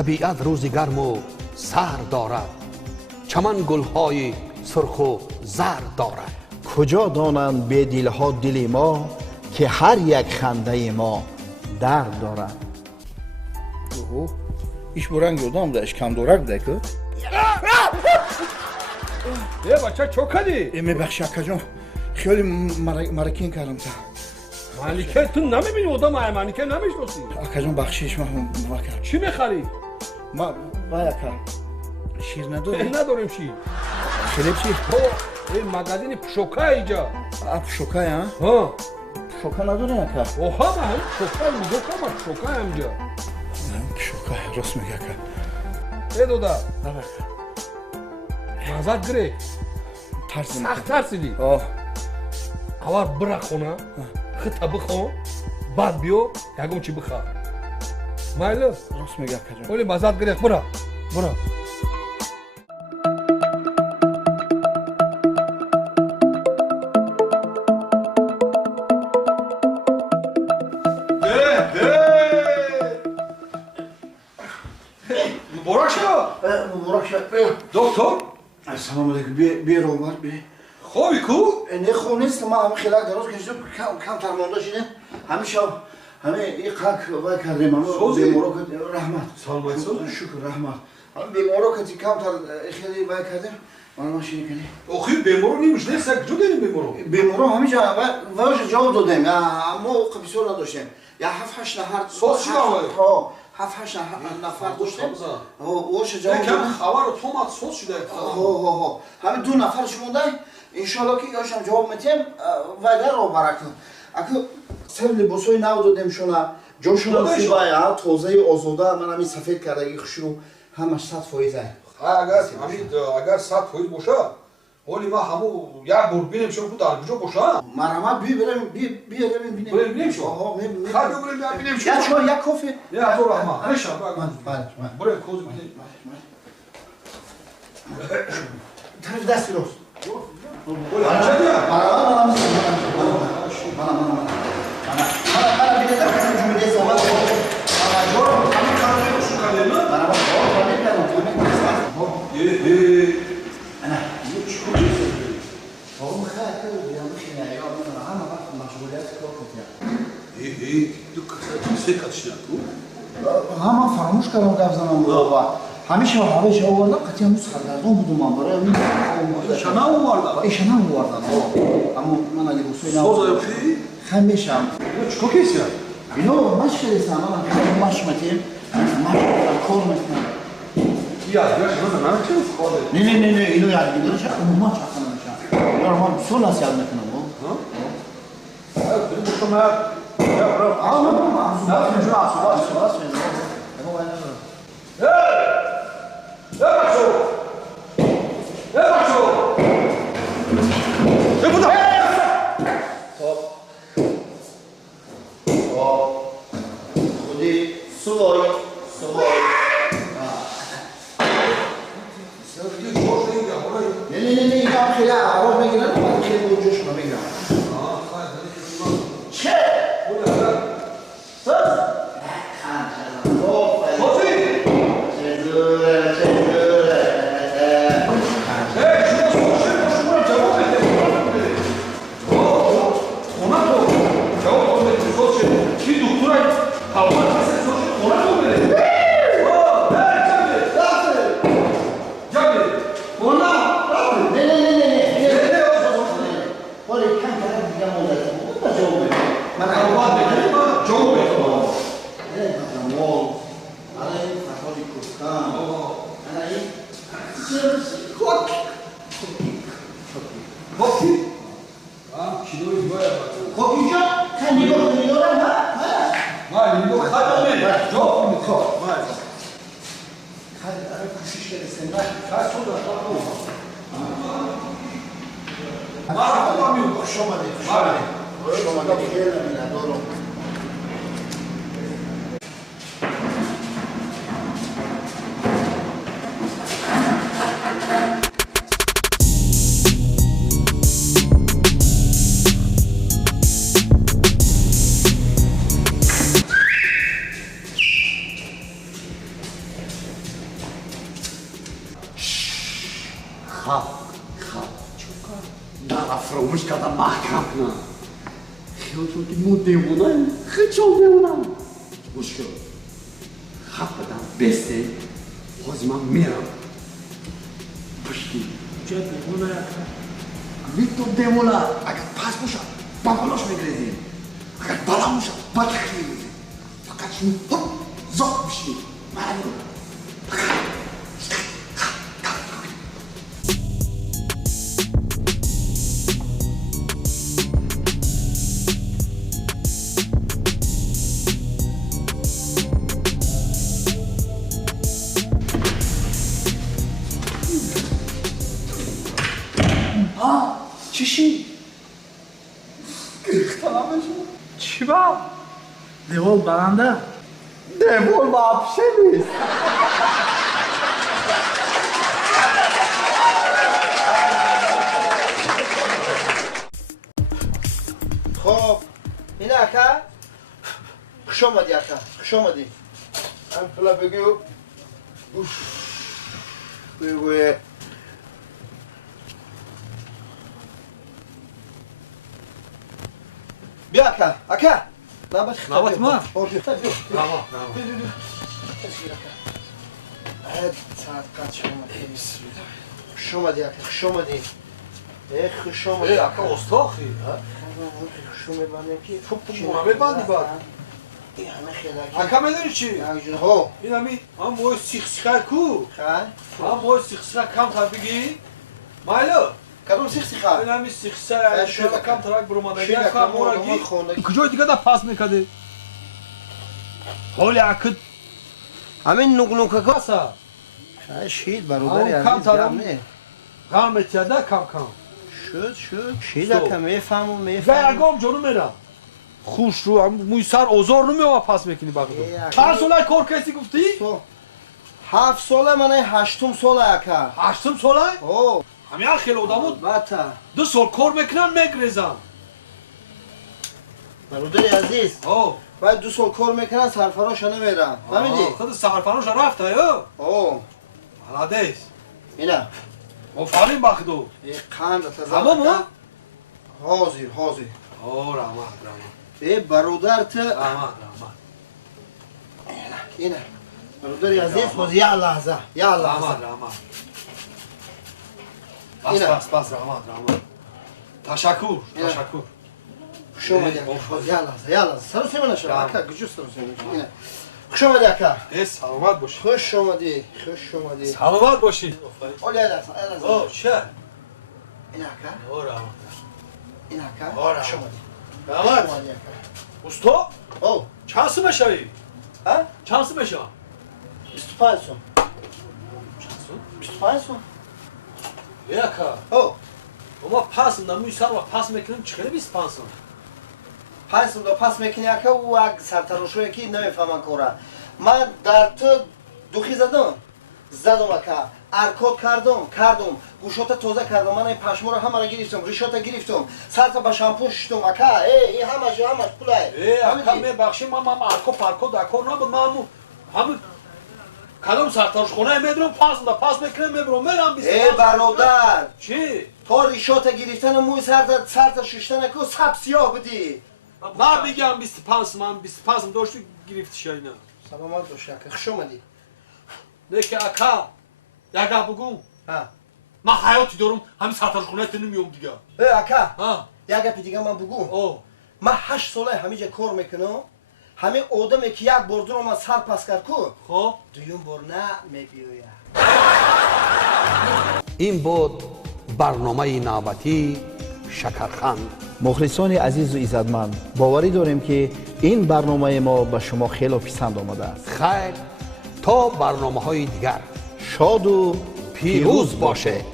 طبیعت روز گرم و سر دارد چمن گلهای سرخ و زرد دارد کجا دانند به دلها دل ما که هر یک خنده ما درد دارد ایش برنگ یادم داشت کم دورک بده که بچه چو کردی؟ میبخشی اکا جان خیلی مرکین کردم تا مالکه تو نمیبینی آدم مالکه نمیشناسی اکا جان بخشیش من کرد چی میخری؟ ما اکا شیر نداری؟ نداریم شیر خیلی چی؟ این مگزین پشوکه اینجا پشوکه ها؟ ها پشوکه نداری اکا؟ اوها من پشوکه میگوکه من پشوکه اینجا پشوکه راست میگه اکا ای دودا اکا مزد گره ترسیم سخت ترسیدی اول برا خونه خطه بخون بعد بیو یکم چی بخواه مایلو راست میگه اکا جان ولی مزد گره برا دکتر السلام علیکم بیا روبر بیا خوبی کو؟ نه خوب نیست ما همه خیلی دراز کشیدم کم ترمانده شدیم همیشه همه این قلق وای کردیم همه بیمارا که رحمت سلامت شکر رحمت همه بیمارا که کم تر خیلی وای کردیم من ماشین کنیم اوخی بیمارو نیمش نیست کجا داریم بیمارو؟ بیمارا همیشه وایش جواب دادیم اما قبیسور نداشتیم یا 7-8 نفر صوت چی آمده؟ 7-8 نفر داشتیم وایش جواب یکم دادیم خبر تومات صوت شده همه 2 نفرش مونده انشالله که یاشم جواب میتیم ویده رو برکن اگه سر لباسای نو دادیم شونه جاشون زیبای تازه آزاده من همین سفید کردگی خوشو همش 100% اگر 100% باشه ولی ما همو یک بار بینیم شما در کجا باشه مرحمت بیا ببینیم بریم شما خیلی بریم شما یک چای یک کافی یک دور رحمه همیشه بریم کوز بینیم طرف دستی راست همه فراموش کردم گفت زنم همیشه هوایش آوردم قطعی همون سرگردان بودم من برای همین شنا آوردم شنا آوردم اما من اگه بسوی نبودم سوز آیبخی؟ خیلی میشم چکو کسی هم؟ اینو مشق دیستم من خیلی مشق میتیم مشق کار میکنم یا شما من چه خواهده؟ نه اینو یاد بگیرم چه عموما چه کنم میشم یا من سول نصیحت میکنم بریم باشم یا برام نه خب در فراموش کردم محکم کنم خیال شد که مو دیوونم خیلی چون دیوونم مشکل خب بدم بسته بازی من میرم پشتی چه دیوونه ویکتور دیوونه اگر پس باشم با بالاش میگریزیم اگر بالا باشم با تخت میگریزیم فقط شما زاق بشید معلوم چی؟ چی با؟ دیوال برنده دیوال با پیشه نیست خب این اکا خوش آمدی اکا خوش آمدی هم پلا بگو بگوی بیا اکا اکا نبات خطا نبات ما؟ باشه بیا Tamam. ساعت قد خوش آمدی اکا خوش آمدی خوش آمدی Aka ostaxi. خوش آمدی که Buna bebandi bak. این همه خیلی Aka medeni chi? اکجون ها این همی هم موی سیخسیخه کو خیلی هم موی سیخسیخه کم تا بگی مایلو کدوم سیخ این خواهد؟ همی سیخسیخه شده کم ترک برمانده شده یک کم هم مورا گی خونده کجای دیگه دا پاس میکده حالی عکد همین نگنوکه که پاسا شید برادری همون کم عزیز ترم. گم نه غمت یده کم کم شد شید شد. که میفهمم و میفهمم اگام جانو میرم خوش رو هم موی سر اوزار نمیوه پاس میکنی بقیدو ای، چند ساله کار کسی گفتی؟ تو 7 ساله من 8 ساله اکا هشتم ساله؟ او همین خیلی آدمود البته 2 سال کار میکنن میگریزن برادری عزیز او باید 2 سال کار میکنن سرفراش نمیرن فهمیدی؟ خود سرفراش رفته یا؟ او ملادیس اینا آفرین بخدو ای قند تزا تمام ها؟ حاضر او رحمت ای برادرت رحمت اینا برادری عزیز باز یا لحظه یا لحظه رحمت اینا. بس رحمت تشکر اینا. خوش آمدی ای، اکا اوف. باز یا لحظه سر سیمه نشو رحمت. اکا گجو سر سیمه اینا خوش آمدی اکا ای سلامت باشی خوش آمدی سلامت باشی اولی لحظه او چه؟ این اکا او رحمت این اکا آره. خوش آمدی رحمت اولی اکا استا او چند سو بشوی؟ ها چند سو بشو؟ 25 سو چند سو؟ 25 سو یکا او اما پس نموی سر و پس میکنیم چخیلی 25 سو 5 سو پاس میکنی اکا و اگ سرتراشو یکی نمیفهمن کاره من در تو دوخی زدم اکا ارکود کردم گوشات تازه کردم من این پشمو رو همه را گرفتم ریشات گرفتم سرت با شامپو شستم اکا ای همش پولای ای اکا میبخشی من ارکو پرکو دکار نبود من همون کدام سرتاش خونه میدونم پاس میکنم میبرم میرم 25 ای برادر چی؟ تو ریشات گرفتن موی سرت ششتن اکو سب سیاه بودی من میگم 25 من 25 داشتی گرفتی شاینا سلامت باش اکا خوش اومدی نه که اکا یکا بگو ها من حیاتی دارم همین سرتاش خونه نمیام دیگه ای اکا ها یک گپ دیگه من بگو او من 8 ساله همیجا کار میکنم همه آدمی که یک بار دو رو من سر پس کرد کو خب دویم بار نه میبیوید این بود برنامه نوبتی شکرخند. مخلصان عزیز و عزتمند، باوری داریم که این برنامه ما به شما خیلی پسند آمده است. خیر تا برنامه های دیگر شاد و پیروز باشه.